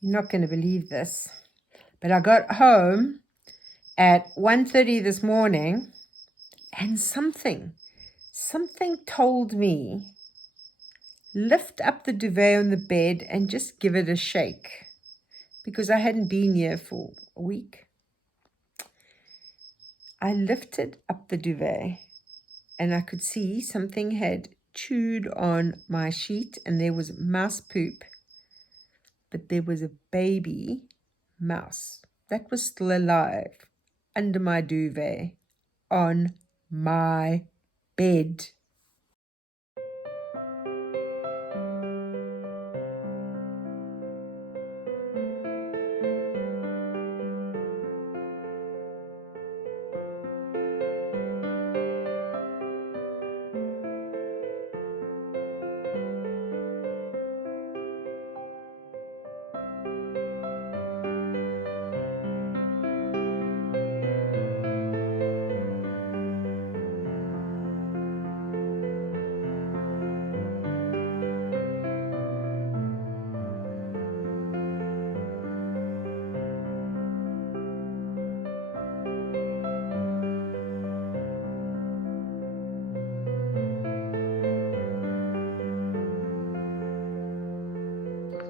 You're not going to believe this, but I got home at 1:30 this morning, and something told me, lift up the duvet on the bed and just give it a shake, because I hadn't been here for a week. I lifted up the duvet and I could see something had chewed on my sheet, and there was mouse poop, but there was a baby mouse that was still alive under my duvet on my bed.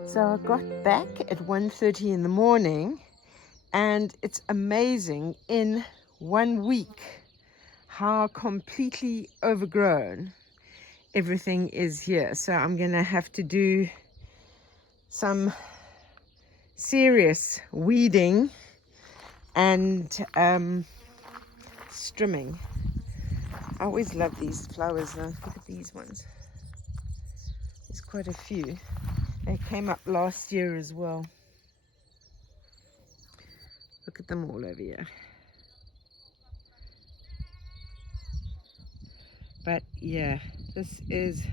So I got back at 1:30 in the morning, and it's amazing in 1 week how completely overgrown everything is here. So I'm gonna have to do some serious weeding and strimming. I always love these flowers though. Look at these ones. There's quite a few. They came up last year as well. Look at them all over here. But yeah, this is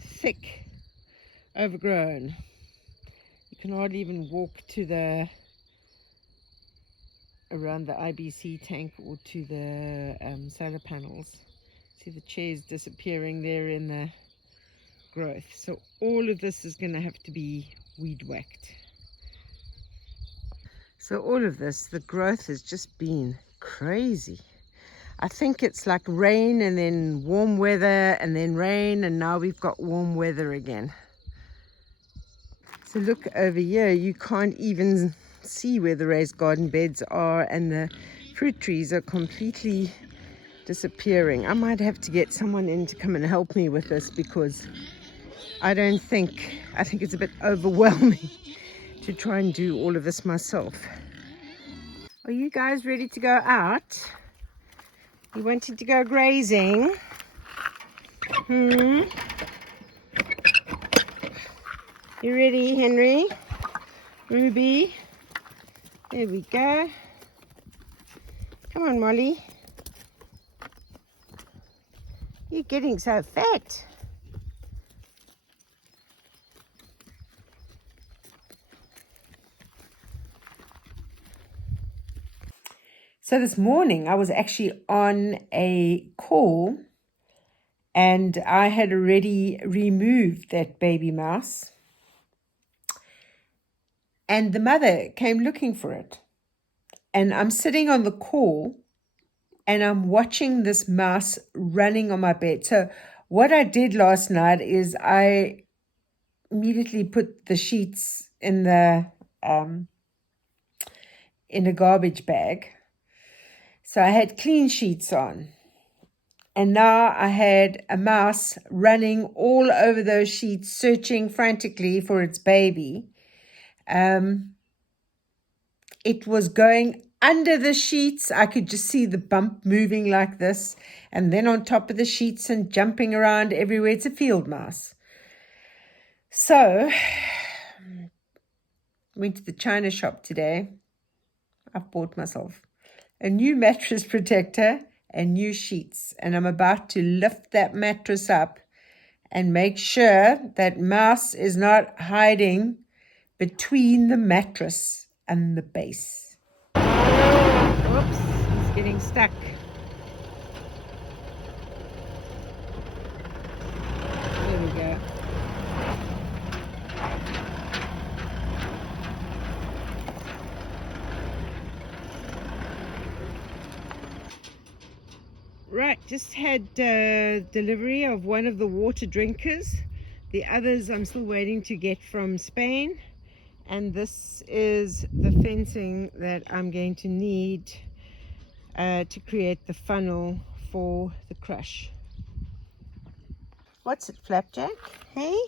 thick, overgrown. You can hardly even walk to around the IBC tank or to the solar panels. See the chairs disappearing there in the growth. So all of this is going to have to be weed whacked. So all of this, the growth has just been crazy. I think it's like rain and then warm weather and then rain, and now we've got warm weather again. So look over here, you can't even see where the raised garden beds are, and the fruit trees are completely disappearing. I might have to get someone in to come and help me with this, because I think it's a bit overwhelming to try and do all of this myself. Are you guys ready to go out? You wanted to go grazing? You ready, Henry? Ruby? There we go. Come on, Molly. You're getting so fat. So this morning I was actually on a call, and I had already removed that baby mouse, and the mother came looking for it. And I'm sitting on the call and I'm watching this mouse running on my bed. So what I did last night is I immediately put the sheets in a garbage bag. So I had clean sheets on, and now I had a mouse running all over those sheets, searching frantically for its baby. It was going under the sheets. I could just see the bump moving like this, and then on top of the sheets and jumping around everywhere. It's a field mouse. So went to the China shop today. I've bought myself a new mattress protector and new sheets, and I'm about to lift that mattress up and make sure that mouse is not hiding between the mattress and the base. Oops, it's getting stuck. There we go. Right, just had delivery of one of the water drinkers. The others I'm still waiting to get from Spain. And this is the fencing that I'm going to need to create the funnel for the crush. What's it, Flapjack? Hey?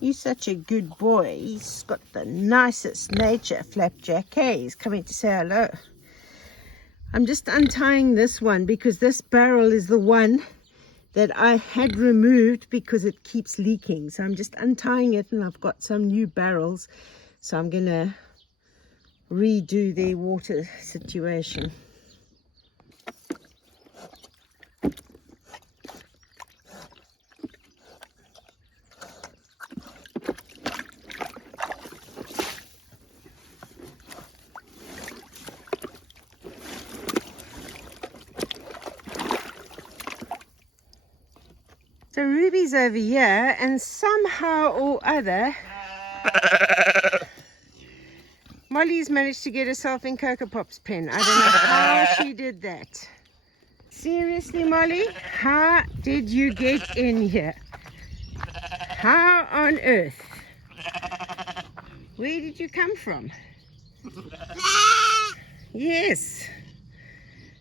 You're such a good boy. He's got the nicest nature, Flapjack. Hey, he's coming to say hello. I'm just untying this one because this barrel is the one that I had removed because it keeps leaking. So I'm just untying it, and I've got some new barrels. So I'm going to redo the water situation. So Ruby's over here, and somehow or other, Molly's managed to get herself in Cocoa Pop's pen. I don't know how she did that. Seriously, Molly, how did you get in here? How on earth? Where did you come from? Yes.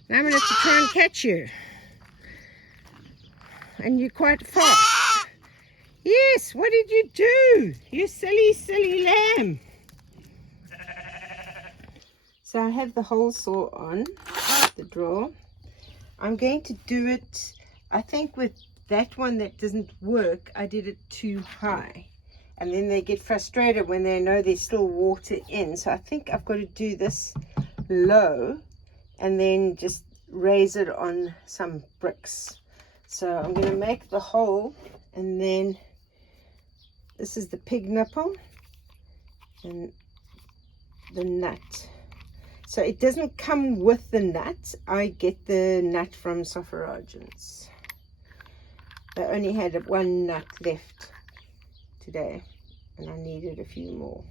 Now I'm going to have to try and catch you. And you're quite fast. Yes, what did you do? You silly, silly lamb. So I have the hole saw on the drawer. I'm going to do it, I think with that one that doesn't work, I did it too high. And then they get frustrated when they know there's still water in. So I think I've got to do this low and then just raise it on some bricks. So I'm going to make the hole, and then this is the pig nipple and the nut. So it doesn't come with the nut. I get the nut from Sopharogens. I only had one nut left today, and I needed a few more.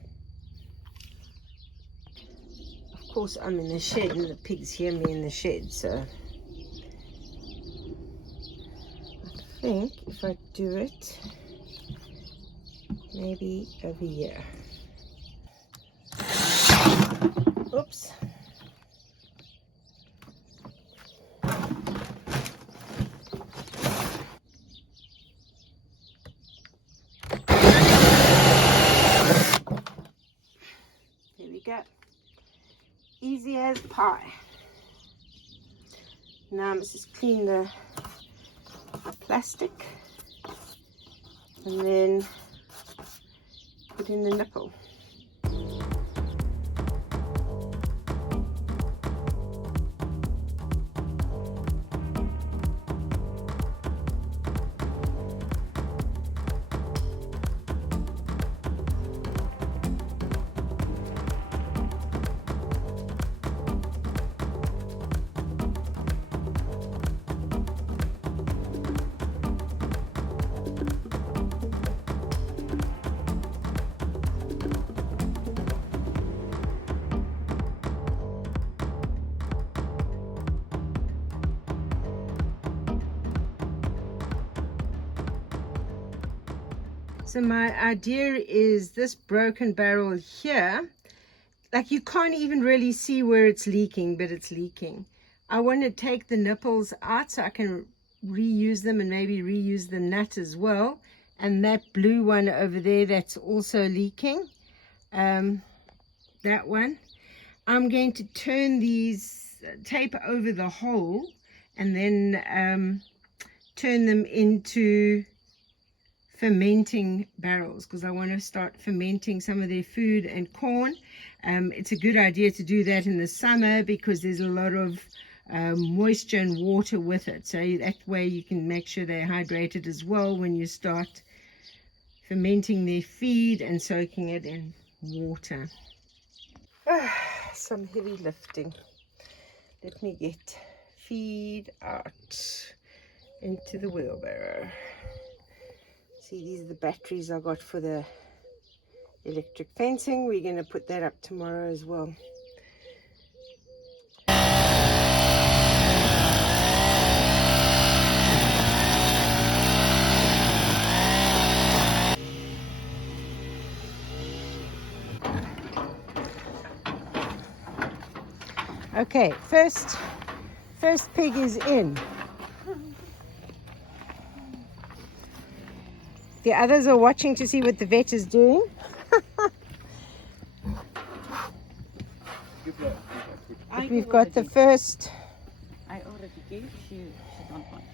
Of course, I'm in the shed, and the pigs hear me in the shed, so I think if I do it maybe over here. Oops. There we go. Easy as pie. Now let's just clean the plastic and then put in the nipple. So my idea is this broken barrel here, like you can't even really see where it's leaking, but it's leaking. I want to take the nipples out so I can reuse them and maybe reuse the nut as well. And that blue one over there that's also leaking, that one. I'm going to turn these, tape over the hole, and then turn them into fermenting barrels, because I want to start fermenting some of their food and corn. It's a good idea to do that in the summer because there's a lot of moisture and water with it, so that way you can make sure they're hydrated as well when you start fermenting their feed and soaking it in water. Some heavy lifting. Let me get feed out into the wheelbarrow. See, these are the batteries I got for the electric fencing. We're going to put that up tomorrow as well. Okay, first pig is in. The others are watching to see what the vet is doing. But we've got the first. I already gave. She don't want.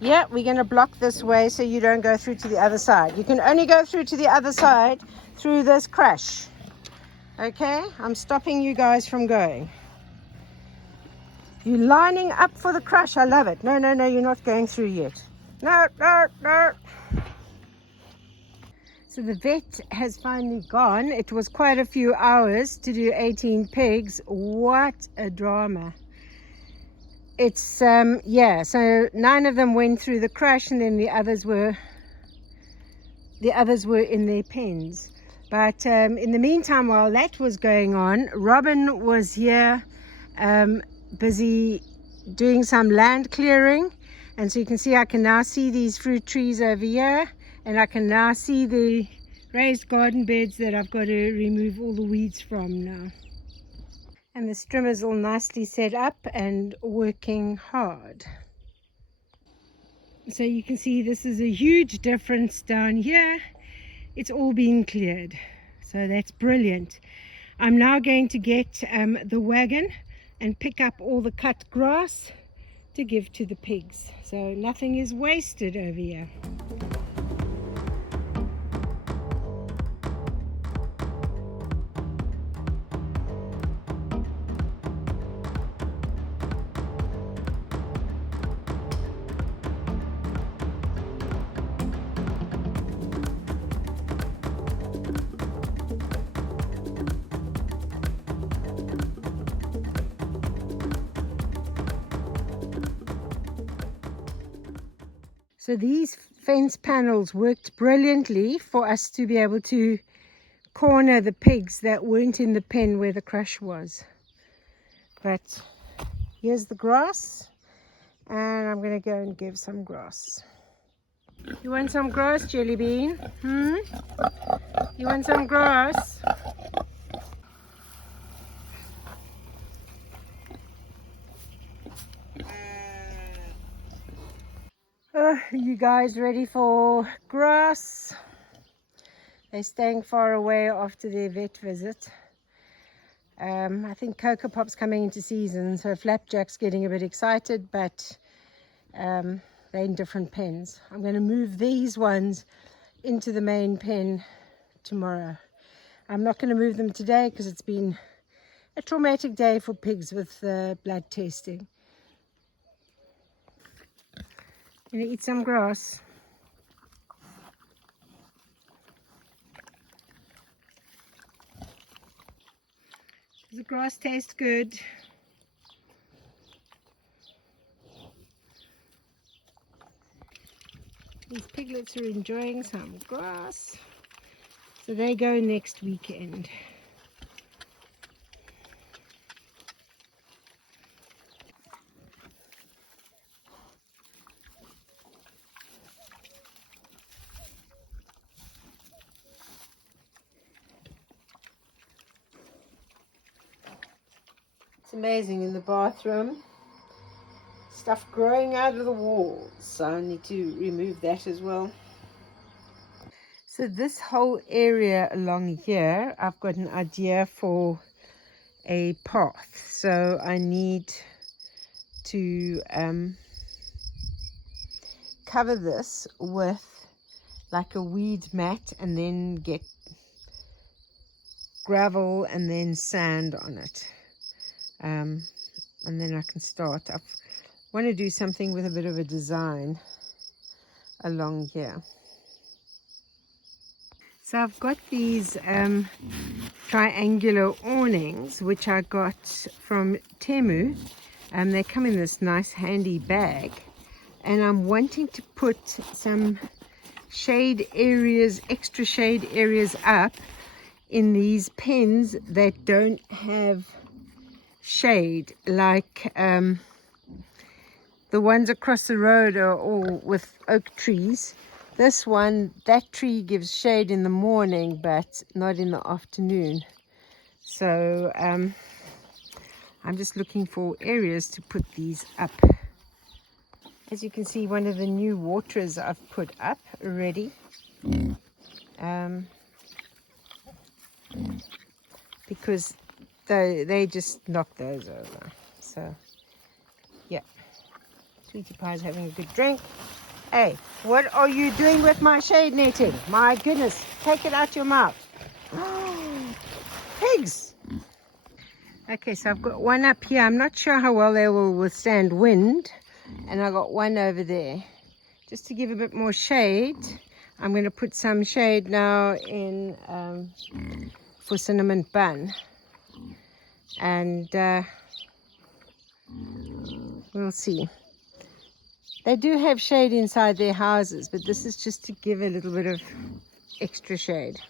Yeah, we're going to block this way so you don't go through to the other side. You can only go through to the other side through this crash. Okay, I'm stopping you guys from going. You're lining up for the crash. I love it. No, you're not going through yet. No. So the vet has finally gone. It was quite a few hours to do 18 pigs. What a drama. It's yeah, so 9 of them went through the crash, and then the others were in their pens. But in the meantime, while that was going on, Robin was here busy doing some land clearing. And so you can see, I can now see these fruit trees over here, and I can now see the raised garden beds that I've got to remove all the weeds from now. And the strimmer's all nicely set up and working hard. So you can see this is a huge difference down here. It's all been cleared. So that's brilliant. I'm now going to get the wagon and pick up all the cut grass to give to the pigs. So nothing is wasted over here. So these fence panels worked brilliantly for us to be able to corner the pigs that weren't in the pen where the crash was. But here's the grass, and I'm going to go and give some grass. You want some grass, Jelly Bean? You want some grass? You guys ready for grass? They're staying far away after their vet visit. I think Cocoa Pop's coming into season, so Flapjack's getting a bit excited, but they're in different pens. I'm going to move these ones into the main pen tomorrow. I'm not going to move them today because it's been a traumatic day for pigs with blood testing. Gonna eat some grass. Does the grass taste good? These piglets are enjoying some grass, so they go next weekend. It's amazing in the bathroom. Stuff growing out of the walls, so I need to remove that as well. So this whole area along here, I've got an idea for a path. So I need to cover this with like a weed mat, and then get gravel and then sand on it. And then I can start. I want to do something with a bit of a design along here. So I've got these triangular awnings, which I got from Temu. They come in this nice handy bag, and I'm wanting to put some shade areas, extra shade areas up in these pens that don't have shade, like the ones across the road are all with oak trees. This one, that tree gives shade in the morning but not in the afternoon. So I'm just looking for areas to put these up. As you can see, one of the new waterers I've put up already. Because they just knock those over. So, yeah. Sweetie Pie's having a good drink. Hey, what are you doing with my shade netting? My goodness, take it out your mouth. Pigs! Okay, so I've got one up here. I'm not sure how well they will withstand wind. And I got one over there. Just to give a bit more shade, I'm going to put some shade now in for cinnamon bun. And we'll see. They do have shade inside their houses, but this is just to give a little bit of extra shade.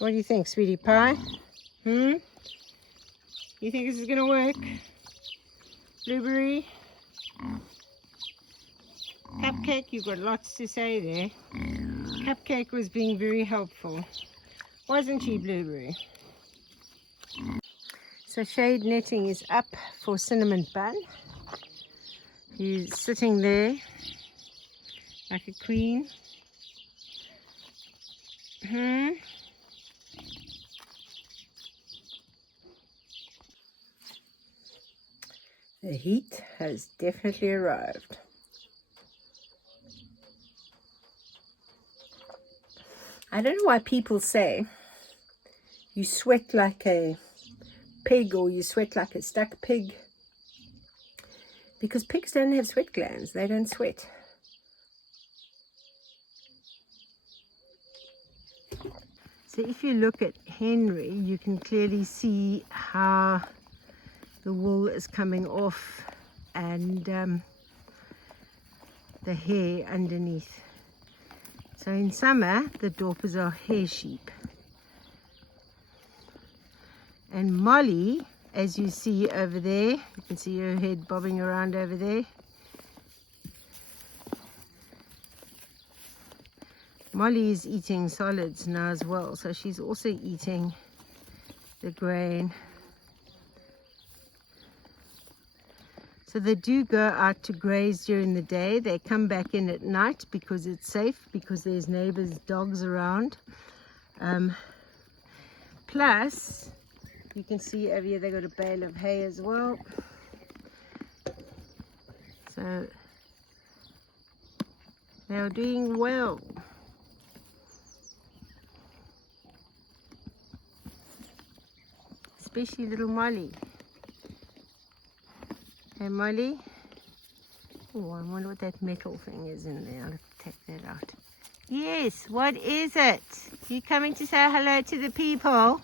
What do you think, Sweetie Pie? You think this is going to work? Blueberry? Cupcake, you've got lots to say there. Cupcake was being very helpful. Wasn't she, Blueberry? So shade netting is up for cinnamon bun. He's sitting there like a queen. The heat has definitely arrived. I don't know why people say you sweat like a pig or you sweat like a stuck pig. Because pigs don't have sweat glands. They don't sweat. So if you look at Henry, you can clearly see how the wool is coming off and the hair underneath. So in summer, the Dorpers are hair sheep. And Molly, as you see over there, you can see her head bobbing around over there. Molly is eating solids now as well, so she's also eating the grain. So they do go out to graze during the day. They come back in at night because it's safe, because there's neighbors' dogs around. Plus, you can see over here they got a bale of hay as well. So they are doing well. Especially little Molly. Hey Molly. Oh, I wonder what that metal thing is in there. I'll have to take that out. Yes, what is it? You coming to say hello to the people?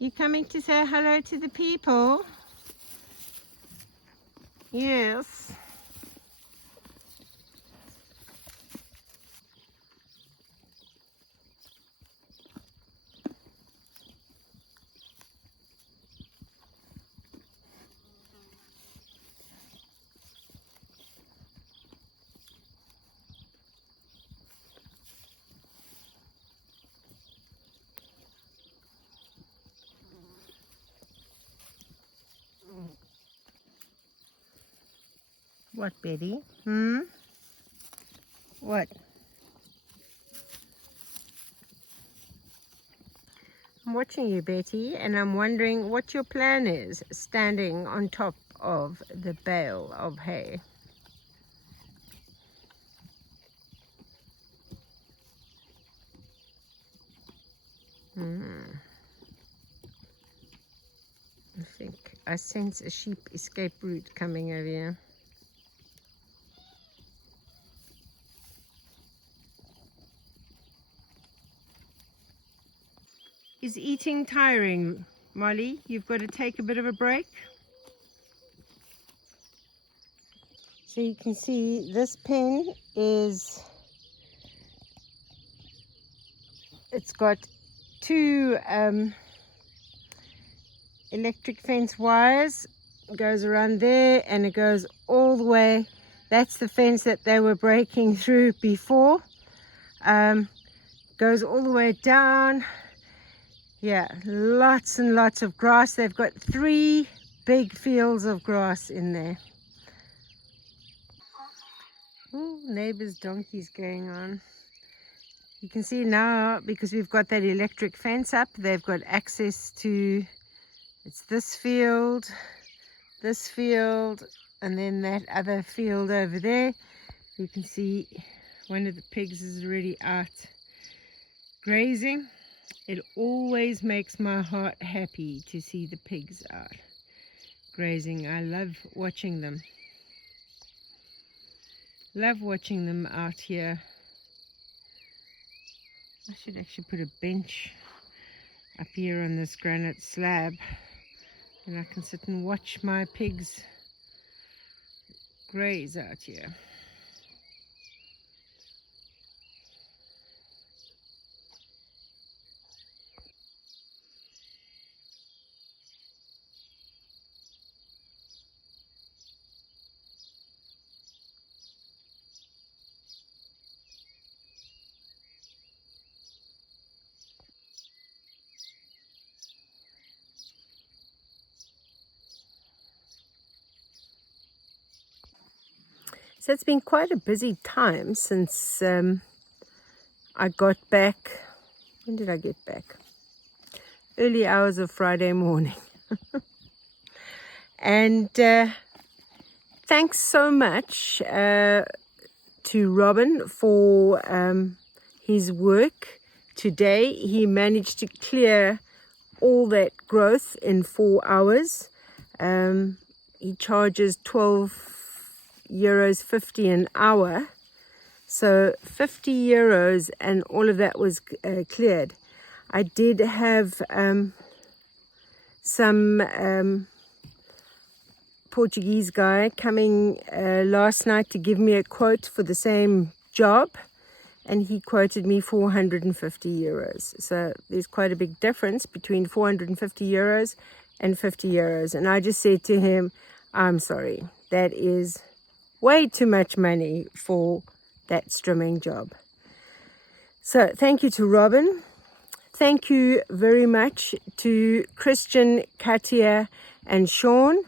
You coming to say hello to the people? Yes. What, Betty? What? I'm watching you, Betty, and I'm wondering what your plan is standing on top of the bale of hay. I sense a sheep escape route coming over here. Is eating tiring, Molly? You've got to take a bit of a break. So you can see this pen is, it's got two electric fence wires. It goes around there and it goes all the way. That's the fence that they were breaking through before. Goes all the way down Yeah, lots and lots of grass. They've got 3 big fields of grass in there. Oh, neighbor's donkey's going on. You can see now, because we've got that electric fence up, they've got access to, it's this field, and then that other field over there. You can see one of the pigs is already out grazing. It always makes my heart happy to see the pigs out grazing. I love watching them. Love watching them out here. I should actually put a bench up here on this granite slab, and I can sit and watch my pigs graze out here. So it's been quite a busy time since I got back. When did I get back? Early hours of Friday morning. And thanks so much to Robin for his work today. He managed to clear all that growth in 4 hours. He charges €12.50 an hour, so €50, and all of that was cleared. I did have some Portuguese guy coming last night to give me a quote for the same job, and he quoted me €450. So there's quite a big difference between €450 and €50. And I just said to him, I'm sorry, that is way too much money for that strimming job. So thank you to Robin. Thank you very much to Christian, Katia, and Sean,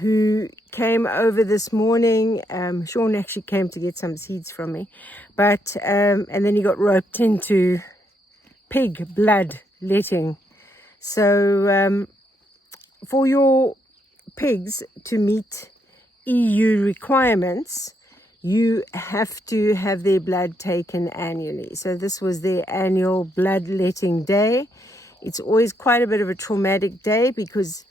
who came over this morning. Sean actually came to get some seeds from me, but and then he got roped into pig blood letting. So for your pigs to meet EU requirements, you have to have their blood taken annually. So this was their annual bloodletting day. It's always quite a bit of a traumatic day because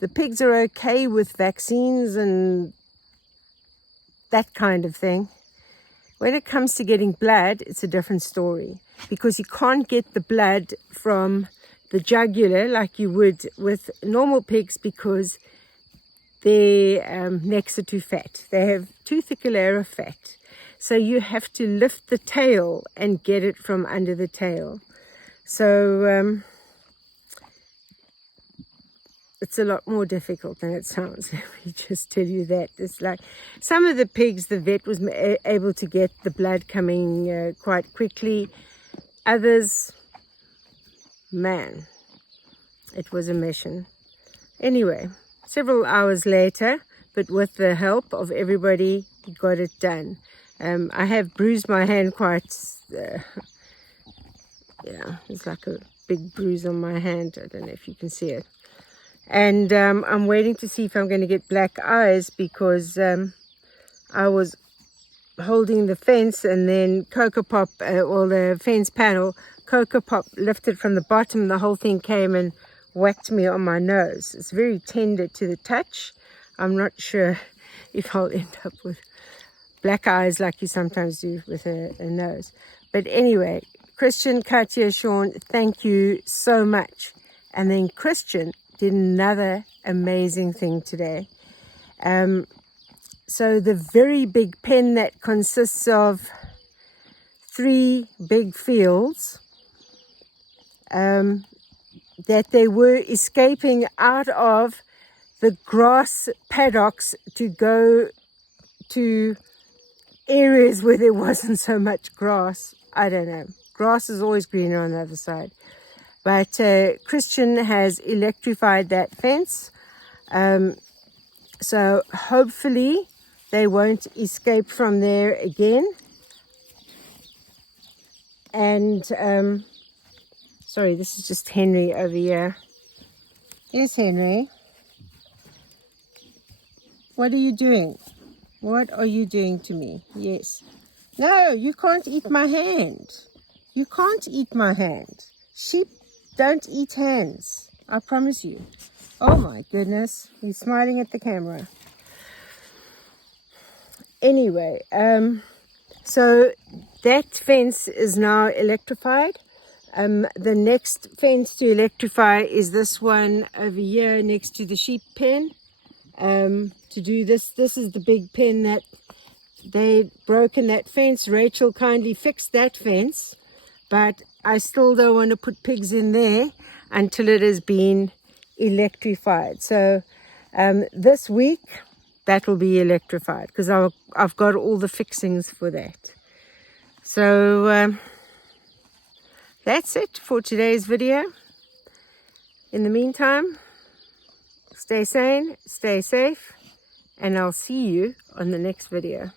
the pigs are okay with vaccines and that kind of thing. When it comes to getting blood, it's a different story, because you can't get the blood from the jugular like you would with normal pigs, because their necks are too fat. They have too thick a layer of fat. So you have to lift the tail and get it from under the tail. So it's a lot more difficult than it sounds. Let me just tell you that. It's like some of the pigs, the vet was able to get the blood coming quite quickly. Others, man, it was a mission. Anyway, several hours later, but with the help of everybody, we got it done. I have bruised my hand quite, yeah, it's like a big bruise on my hand. I don't know if you can see it. And I'm waiting to see if I'm going to get black eyes, because I was holding the fence, and then Cocoa Pop, or the fence panel, Cocoa Pop lifted from the bottom. The whole thing came and whacked me on my nose. It's very tender to the touch. I'm not sure if I'll end up with black eyes like you sometimes do with a nose. But anyway, Christian, Katia, Sean, thank you so much. And then Christian did another amazing thing today. So the very big pen that consists of 3 big fields, that they were escaping out of the grass paddocks to go to areas where there wasn't so much grass. I don't know. Grass is always greener on the other side. But Christian has electrified that fence. So hopefully they won't escape from there again. And sorry, this is just Henry over here. Yes, Henry. What are you doing? What are you doing to me? Yes. No, you can't eat my hand. You can't eat my hand. Sheep don't eat hands. I promise you. Oh my goodness. He's smiling at the camera. Anyway, so that fence is now electrified. The next fence to electrify is this one over here next to the sheep pen. To do this is the big pen that they broken that fence. Rachel kindly fixed that fence, but I still don't want to put pigs in there until it has been electrified. So this week that will be electrified because I've got all the fixings for that. So that's it for today's video. In the meantime, stay sane, stay safe, and I'll see you on the next video.